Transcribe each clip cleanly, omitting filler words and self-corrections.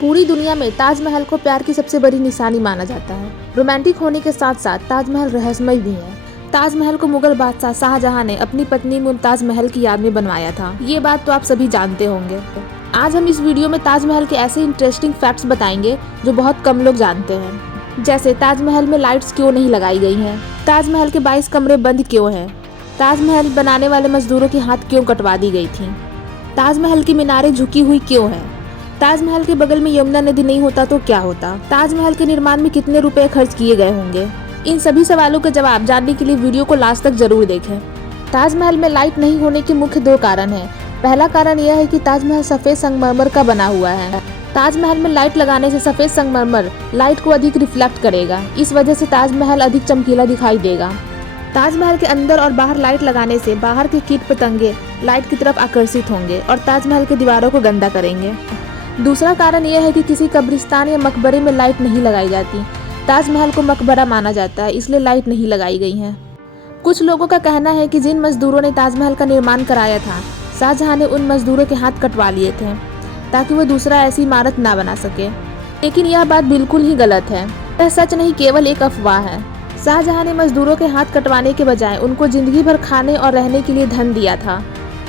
पूरी दुनिया में ताजमहल को प्यार की सबसे बड़ी निशानी माना जाता है। रोमांटिक होने के साथ साथ ताजमहल रहस्यमय भी है। ताजमहल को मुगल बादशाह शाहजहां ने अपनी पत्नी मुमताज महल की याद में बनवाया था। ये बात तो आप सभी जानते होंगे। आज हम इस वीडियो में ताजमहल के ऐसे इंटरेस्टिंग फैक्ट्स बताएंगे जो बहुत कम लोग जानते हैं। जैसे ताजमहल में लाइट्स क्यों नहीं लगाई गई हैं, ताजमहल के 22 कमरे बंद क्यों हैं, ताजमहल बनाने वाले मजदूरों की हाथ क्यों कटवा दी गई थी, ताजमहल की मीनारें झुकी हुई क्यों हैं, ताजमहल के बगल में यमुना नदी नहीं होता तो क्या होता, ताजमहल के निर्माण में कितने रुपए खर्च किए गए होंगे। इन सभी सवालों के जवाब जानने के लिए वीडियो को लास्ट तक जरूर देखें। ताजमहल में लाइट नहीं होने के मुख्य 2 कारण हैं। पहला कारण यह है कि ताजमहल सफेद संगमरमर का बना हुआ है। ताजमहल में लाइट लगाने से सफेद संगमरमर लाइट को अधिक रिफ्लेक्ट करेगा। इस वजह से ताजमहल अधिक चमकीला दिखाई देगा। ताजमहल के अंदर और बाहर लाइट लगाने से बाहर के कीट पतंगे लाइट की तरफ आकर्षित होंगे और ताजमहल की दीवारों को गंदा करेंगे। दूसरा कारण यह है कि किसी कब्रिस्तान या मकबरे में लाइट नहीं लगाई जाती। ताजमहल को मकबरा माना जाता है, इसलिए लाइट नहीं लगाई गई है। कुछ लोगों का कहना है कि जिन मजदूरों ने ताजमहल का निर्माण कराया था, शाहजहां ने उन मजदूरों के हाथ कटवा लिए थे ताकि वो दूसरा ऐसी इमारत ना बना सके। लेकिन यह बात बिल्कुल ही गलत है। यह सच नहीं, केवल एक अफवाह है। शाहजहां ने मजदूरों के हाथ कटवाने के बजाय उनको जिंदगी भर खाने और रहने के लिए धन दिया था।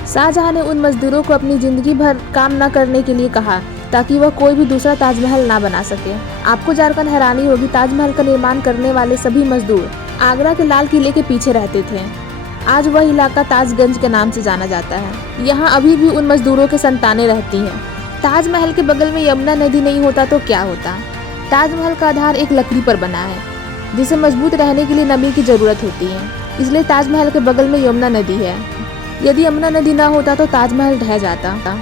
शाहजहां ने उन मजदूरों को अपनी जिंदगी भर काम न करने के लिए कहा ताकि वह कोई भी दूसरा ताजमहल ना बना सके। आपको जानकर हैरानी होगी, ताजमहल का निर्माण करने वाले सभी मजदूर आगरा के लाल किले के पीछे रहते थे। आज वह इलाका ताजगंज के नाम से जाना जाता है। यहाँ अभी भी उन मजदूरों के संतानें रहती हैं। ताजमहल के बगल में यमुना नदी नहीं होता तो क्या होता। ताजमहल का आधार एक लकड़ी पर बना है जिसे मजबूत रहने के लिए नमी की जरूरत होती है, इसलिए ताजमहल के बगल में यमुना नदी है। यदि यमुना नदी ना होता तो ताजमहल ढह जाता।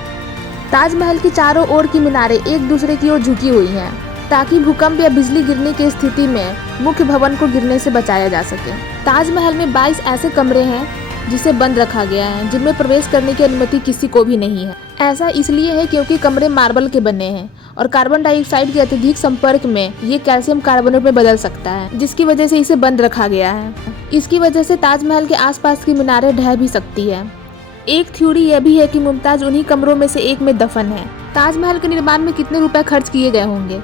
ताजमहल की चारों ओर की मीनारें एक दूसरे की ओर झुकी हुई हैं ताकि भूकंप या बिजली गिरने की स्थिति में मुख्य भवन को गिरने से बचाया जा सके। ताजमहल में 22 ऐसे कमरे हैं जिसे बंद रखा गया है, जिनमें प्रवेश करने की अनुमति किसी को भी नहीं है। ऐसा इसलिए है क्योंकि कमरे मार्बल के बने हैं और कार्बन डाइऑक्साइड के अत्यधिक संपर्क में ये कैल्शियम कार्बोनेट में बदल सकता है, जिसकी वजह से इसे बंद रखा गया है। इसकी वजह से ताजमहल के आसपास की मीनारें ढह भी सकती है। एक थ्योरी यह भी है कि मुमताज उन्हीं कमरों में से एक में दफन है। ताजमहल के निर्माण में कितने रुपए खर्च किए गए होंगे।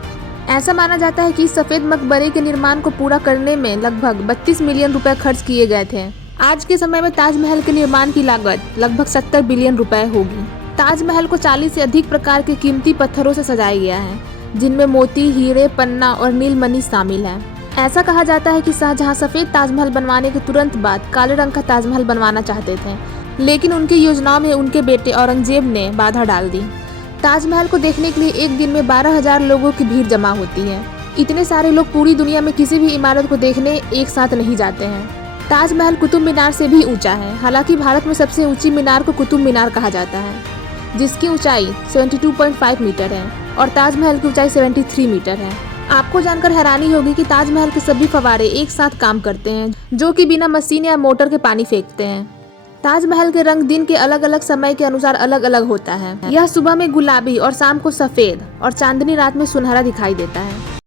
ऐसा माना जाता है कि इस सफेद मकबरे के निर्माण को पूरा करने में लगभग 32 मिलियन रुपए खर्च किए गए थे। आज के समय में ताजमहल के निर्माण की लागत लगभग 70 बिलियन रुपए होगी। ताजमहल को 40 से अधिक प्रकार के कीमती पत्थरों से सजाया गया है, जिनमें मोती, हीरे, पन्ना और नीलमणि शामिल है। ऐसा कहा जाता है कि शाहजहां सफेद ताजमहल बनवाने के तुरंत बाद काले रंग का ताजमहल बनवाना चाहते थे, लेकिन उनकी योजनाओं में उनके बेटे औरंगजेब ने बाधा डाल दी। ताजमहल को देखने के लिए एक दिन में 12,000 लोगों की भीड़ जमा होती है। इतने सारे लोग पूरी दुनिया में किसी भी इमारत को देखने एक साथ नहीं जाते हैं। ताजमहल कुतुब मीनार से भी ऊंचा है। हालांकि भारत में सबसे ऊंची मीनार को कुतुब मीनार कहा जाता है, जिसकी ऊंचाई 72.5 मीटर है और ताजमहल की ऊंचाई 73 मीटर है। आपको जानकर हैरानी होगी कि ताजमहल के सभी फव्वारे एक साथ काम करते हैं, जो कि बिना मशीन या मोटर के पानी फेंकते हैं। ताजमहल के रंग दिन के अलग अलग समय के अनुसार अलग अलग होता है। यह सुबह में गुलाबी और शाम को सफेद और चांदनी रात में सुनहरा दिखाई देता है।